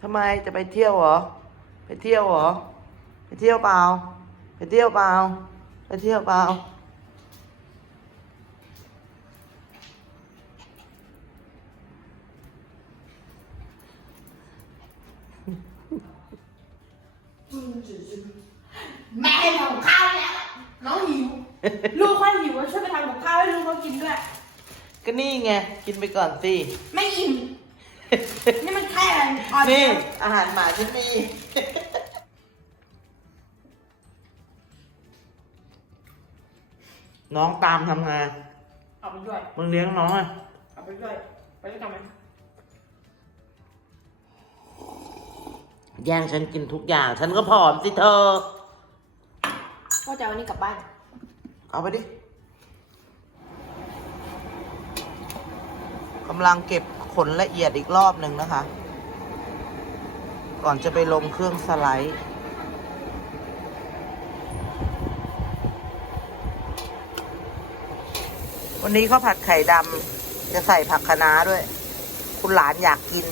ทำไมจะไปเที่ยวเหรอ ไปเที่ยวเหรอ ไปเที่ยวเปล่า ไปเที่ยวเปล่า ไปเที่ยวเปล่า แม่ให้ทำกับข้าวแล้วน้องหิว ลูกเขาหิวช่วยไปทำกับข้าวให้ลูกเขากินด้วย ก็นี่ไง กินไปก่อนสิ ไม่อิ่ม นี่มันแค่ อะไรออนนี่ อาหารหมาฉันมีน้องตามทำงานเอาไปด้วยมึงเลี้ยงน้องอะเอาไปด้วยไปด้วยกันไหมแย่งฉันกินทุกอย่าง ฉันก็ผอมสิเธอ ก็จะเอาอันนี้กลับบ้าน เอาไปดิกำลังเก็บขนละเอียดอีกรอบหนึ่งนะคะ ก่อนจะไปลงเครื่องสไลด์ วันนี้ข้าวผัดไข่ดำจะใส่ผักคะน้าด้วย คุณหลานอยากกิน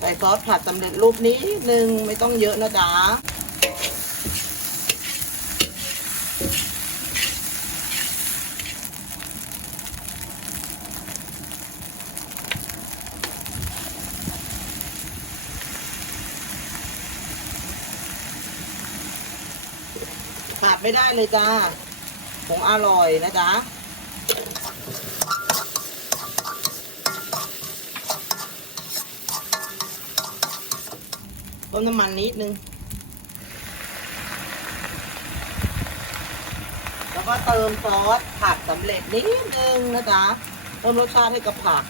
ใส่ซอสผัดสำเร็จรูปนี้นึงไม่ต้องเยอะนะจ๊ะขาดไม่ได้เลยจ้าผงอร่อยนะจ๊ะ ต้มน้ำมันนิดนึง แล้วก็เติมซอสผักสำเร็จนิดนึงนะจ๊ะเพิ่มรสชาติให้กับผัก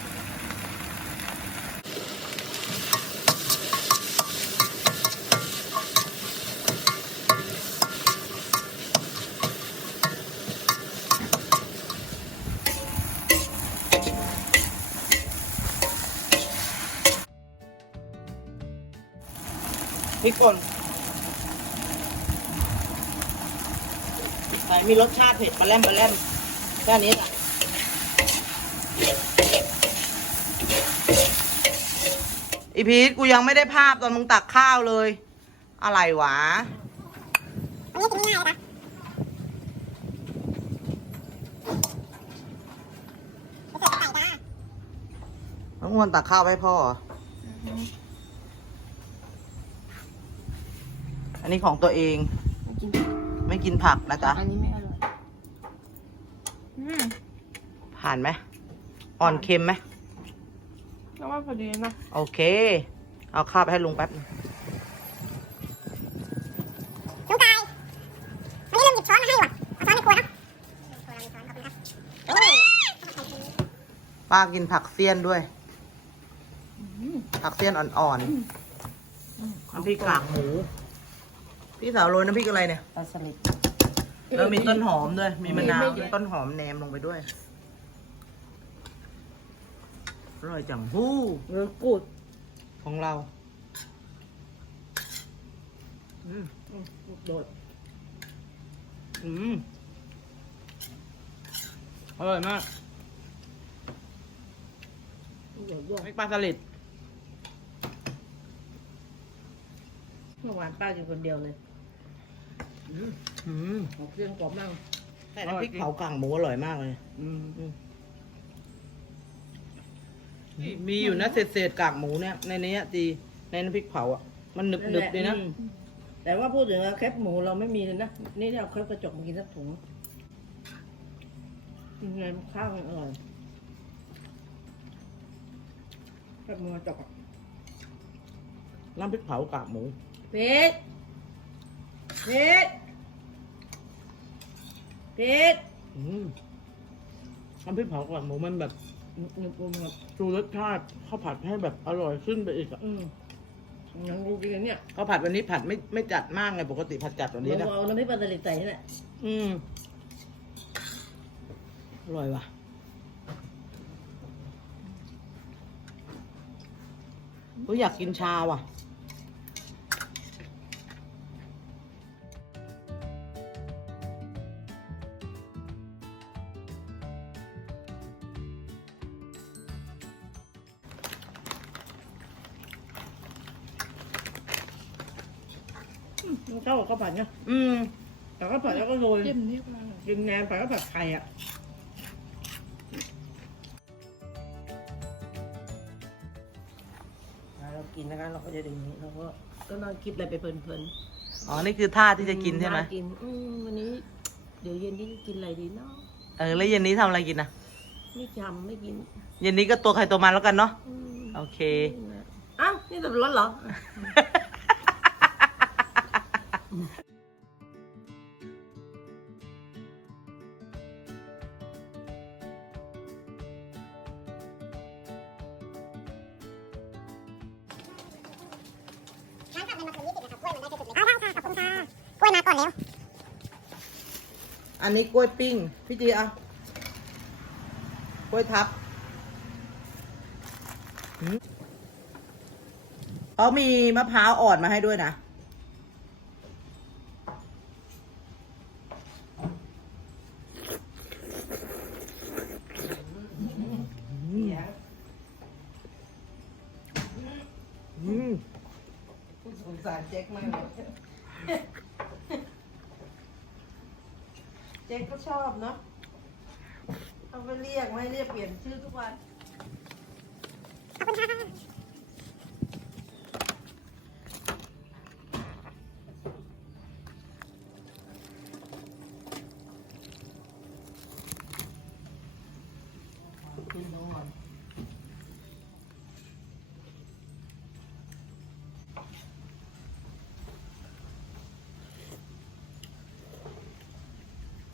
ป่นใส่มีรสชาติเผ็ดปลาแรมปลาแรมแค่นี้แหละอีพีทกูยังไม่ได้ภาพตอนมึงตักข้าวเลย อะไรวะวันนี้กินง่ายๆเลยปะไม่ใส่ไข่จ้าน้องอ้วนตักข้าวให้พ่อเหรอ นนี้ของตัวเองกินไม่กินผักนะจ๊ะ อันนี้ไม่อร่อยอืมผ่านไหม อ่อนเค็มไหมก็ว่าพอดีนะโอเค เอาข้าวไปให้ลุงแป๊บนึงน้องกายวันนี้ลืมหยิบช้อนมาให้ว่ะ เอาช้อนในครัวเนาะครัวเรามีช้อนขอบคุณครับโอ้ยป้ากินผักเสี้ยนด้วย ผักเสี้ยนอ่อนๆน้ำพริกกากหมู พี่สาวโรยน้ำพริกอะไรเนี่ย ปลาสลิดแล้วมีต้นหอมด้วย มีมะนาวมีต้นหอมแหนมลงไปด้วย อร่อยจังหู้เนื้อกูดของเราอืมโดดอืมอร่อยมากโดดด้วยไม่ปลาสลิดเมื่อวานป้ากินคนเดียวเลย อืมของเครื่องกรอบมากแต่น้ำพริกเผากางหมูอร่อยมากเลยอืมมีอยู่นะเศษเศษๆกากหมูเนี่ยในนี้อะจีในน้ำพริกเผาอะมันหนึบหนึบๆดีนะ อืมแต่ว่าพูดถึงแคปหมูเราไม่มีเลยนะ นี่เราเคปกระจกมากินสักถุงยังไงข้าวมันอร่อยแคปหมูกระจกอะน้ำพริกเผากากหมู เพชรเพชร เพชรอืมน้ำพริกเผากากหมูมันแบบอืมอืมอืมครับชูรสชาติข้าวผัดให้แบบอร่อยขึ้นไปอีกอะอืมยังดูดีกันเนี่ยข้าวผัดวันนี้ผัดไม่ไม่จัดมากไงปกติผัดจัดกวันนี้เรานะเอาน้ำพริกปลาสลิดใส่นี่แหละอืม อร่อยว่ะ ก็อยากกินชาว่ะ ข้ากับข้าวผัดเนี่ยอืมแต่ข้าวผัดแล้วก็โรยจิ้มนี่มากินแหนมไปข้าวผัดไข่อะเรากินนะคะเราก็จะอย่างนี้เราก็ก็นอนคิดอะไรไปเพลินอ๋อ นี่คือท่าๆที่จะกินใช่ไหมากินอืมวันนี้ เดี๋ยวเย็นนี้จะกินอะไรดีเนาะเออ แล้วเย็นนี้ทำอะไรกินนะไม่จำไม่กินเย็นนี้ก็ตัวใครตัวมันแล้วกันเนาะ อืมโอเค อ้าวนี่สับปะรดเหรอร้านกลับ เงินมาคืนยี่สิบนะครับกล้วยมันได้แค่สิบเม็ดอ๋อได้ค่ะขอบคุณค่ะกล้วยมาก่อนเร็วอันนี้กล้วยปิ้ง พี่จีเอากล้วยทับหืมเขามีมะพร้าวอ่อนมาให้ด้วยนะ อืม สงสารเจ๊กมากเลยเจ๊กก็ ชอบเนาะเอาไปเรียกไม่เรียกเปลี่ยนชื่อทุกวัน ขอบคุณค่ะ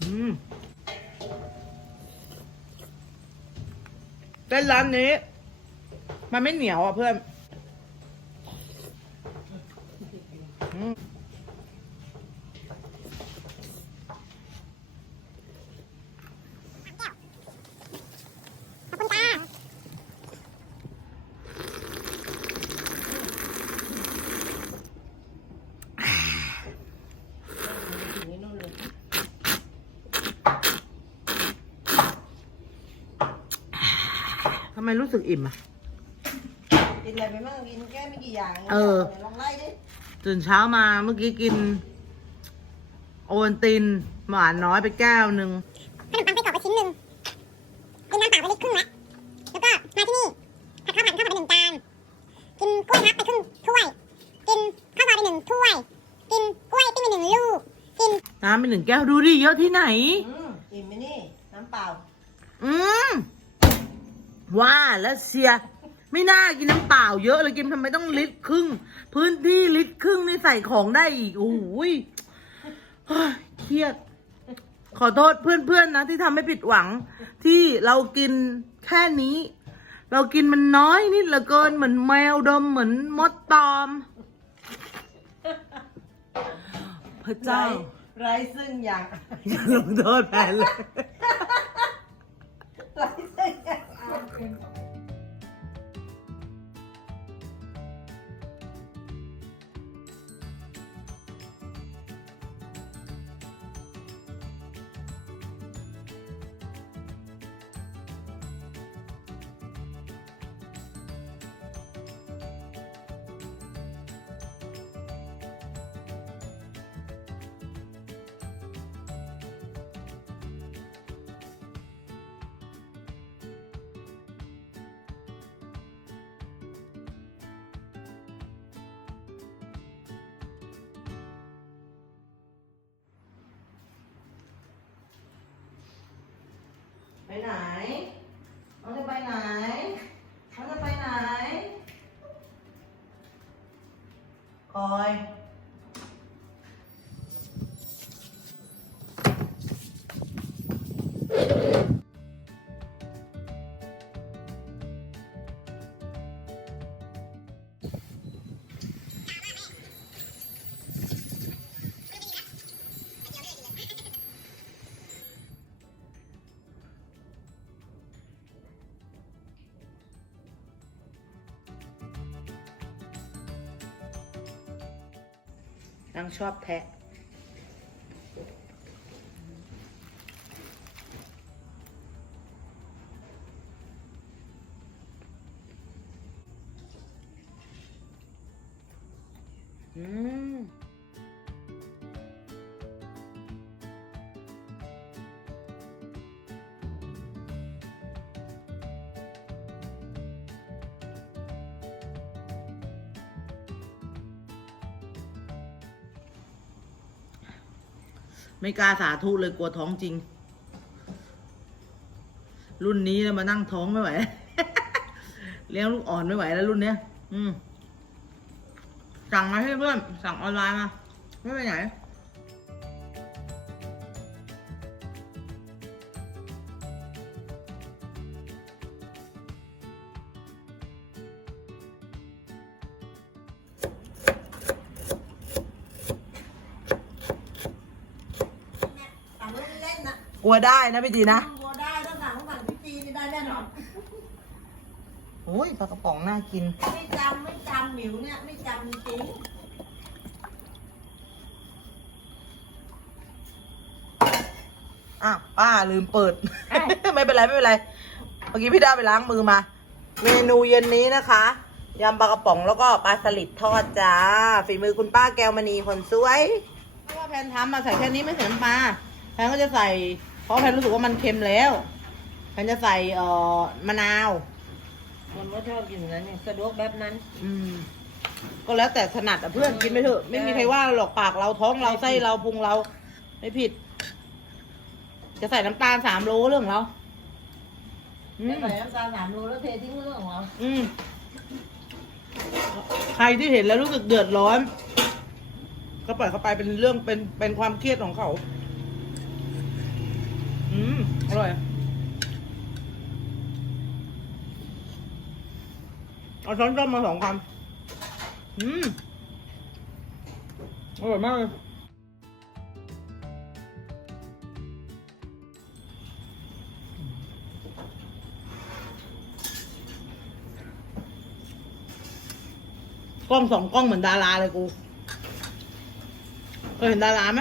อืม เส้นร้านนี้ มันไม่เหนียวอะเพื่อนอืม ขอบคุณค่ะ ถึงไอ้นู่นเลย ทำ ไมรู้สึกอิ่มอะ กินอะไรไปบ้างกินแค่ไม่กี่อย่างเออ ลองไล่ดิตื่นเช้ามาเมื่อกี้กิน โอวัลตินหวานน้อยไปแก้วหนึ่งขนมปังไปกรอบไปชิ้นหนึ่งกินน้ำเปล่าไปลิตรครึ่งละแล้วก็มาที่นี่ผัดข้าวผัดข้าวผัดไปหนึ่งจานกินกล้วยทับไปครึ่งถ้วย กินข้าวซอยไปหนึ่งถ้วย กินกล้วยปิ้งไปหนึ่งลูกกินน้ำไปหนึ่งแก้วดูดิเยอะที่ไหน อืมอิ่มไหมนี่ น้ำเปล่า อืม ว่าแล้วเชียร์ไม่น่ากินน้ำเปล่าเยอะเลยกินทำไมต้องลิตรครึ่ง พื้นที่ลิตรครึ่งนี่ใส่ของได้อีกโอ้โหยเฮ้ยเครียด ขอโทษเพื่อนๆนะ ที่ทำให้ผิดหวัง ที่เรากินแค่นี้ เรากินมันน้อยนิดเหลือเกินเหมือนแมวดมเหมือนมดตอม พระเจ้า ไรซึ่งอย่างลงโทษแผนเลย ไรซึ่งอย่าง 可以。 ไปไหน น้องจะไปไหน น้องจะไปไหนางชอบแทะ อืม ไม่กล้าสาธุเลยกลัวท้องจริง รุ่นนี้มานั่งท้องไม่ไหว เลี้ยงลูกอ่อนไม่ไหวแล้วรุ่นเนี้ย อืม สั่งมาให้เพื่อน สั่งออนไลน์มา ไม่ไปไหน ล่นๆนะกลัวได้นะพี่จีนะบัวได้ถ้าสั่งสั่งพี่จีนี่ได้แน่นอน โอ้ยปลากระป๋องน่ากิน ไม่จำไม่จำหมิวเนี่ยไม่จำจริงอ้าวป้าลืมเปิด ไม่เป็นไรไม่เป็นไร เมื่อกี้พี่ด้าไปล้างมือมา เมนูเย็นนี้นะคะยำปลากระป๋องแล้วก็ปลาสลิดทอดจ้า ฝีมือคุณป้าแก้วมณีคนสวยเพราะว่าแพนทำมาใส่แค่นี้ไม่ใส่น้ำปลาแพนก็จะใส่ เพราะแพนรู้สึกว่ามันเค็มแล้วแพนจะใส่เอ่อมะนาวคนก็ชอบกินอย่างนั้นเนี่ยสะดวกแบบนั้น อืม ก็แล้วแต่ถนัดอะเพื่อนกินไปเถอะไม่มีใครว่าหรอกปากเราท้องเราไส้เราพุงเรา ไม่ผิด จะใส่น้ำตาลสามโลเรื่องของเราอืไม่มใส่น้ำตาลสามโลแล้วเททิ้งเรื่องของเราอืม ใครที่เห็นแล้วรู้สึกเดือดร้อน ก็ปล่อยเขาไปเป็นเรื่องเป็นเป็นความเครียดของเขา อืม อร่อย เอาช้อนส้อมมาสองคำอืม อร่อยมากเลยกล้องสองกล้องเหมือนดาราเลยกู เคยเห็นดาราไหม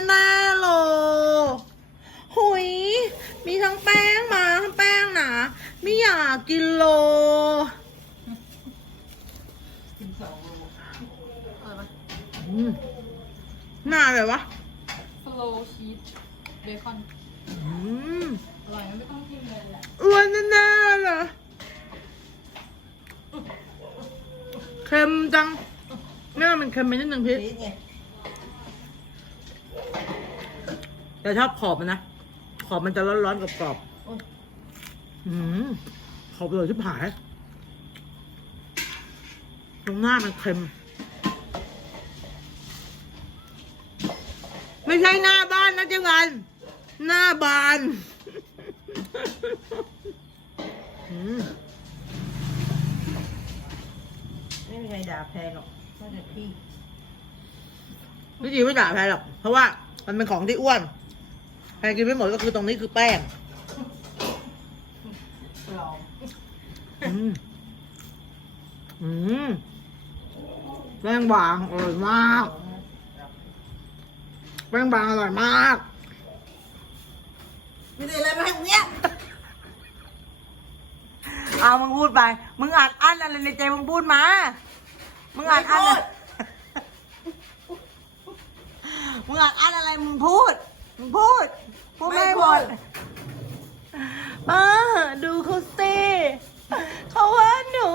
วนแน่ๆเลยหุย มีทั้งแป้งมาทั้งแป้งหนาไม่อยากกินเลยกินสองโลเอออืมหน้าแบบวะสโลชีสเบคอน อืมอร่อยนะไม่ต้องกินเลยแหละอ้วนแน่ๆเลยเค็มจังไม่ว่ามันเค็มไปนิดนึงพี่นี่ไง แต่ชอบขอบมันนะ ขอบมันจะร้อนๆกับกรอบๆอืมขอบเลยชิบหาย ตรงหน้ามันเค็ม ไม่ใช่หน้าบ้านนะเจ้างันหน้าบาน อืม ไม่มีใครด่าแพงหรอกนอกจากพี่ไม่จริงไม่ด่าแพรหรอก เพราะว่ามันเป็นของที่อ้วน แพรกินไม่หมดก็คือตรงนี้คือแป้งลองอืมอืมแป้งบางอร่อยมากแป้งบางอร่อยมากมีแต่อะไรมาให้กูเนี้ยเอามึงพูดไป มึงอ่านอั้นอะไรในใจมึงพูดมา มึงอ่านอั้นอะไรมึงอ่านอั้นอะไรมึงพูด มึงพูด พูดไม่หมดป้าดูเขาสิเขาว่าหนู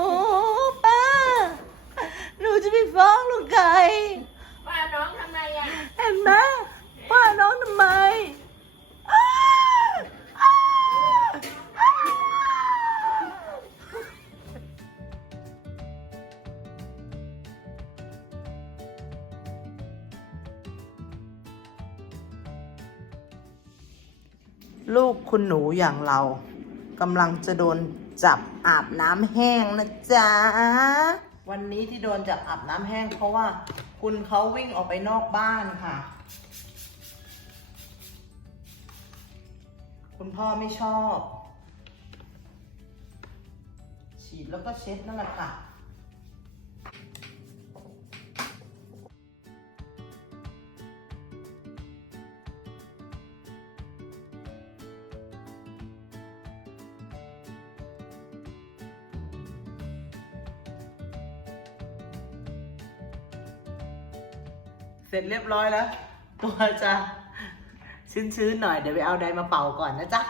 ป้าหนูจะไปฟ้องลูกไก่ว่าน้องทำไมอะเห็นไหม คุณหนูอย่างเรากำลังจะโดนจับอาบน้ำแห้งนะจ๊ะ วันนี้ที่โดนจับอาบน้ำแห้งเพราะว่า คุณเขาวิ่งออกไปนอกบ้านค่ะ คุณพ่อไม่ชอบ ฉีดแล้วก็เช็ดนั่นแหละค่ะ ร็จเรียบร้อยแล้ว ตัวจะชื้นๆหน่อยเดี๋ยวไปเอาไดมาเป่าก่อนนะจ๊ะ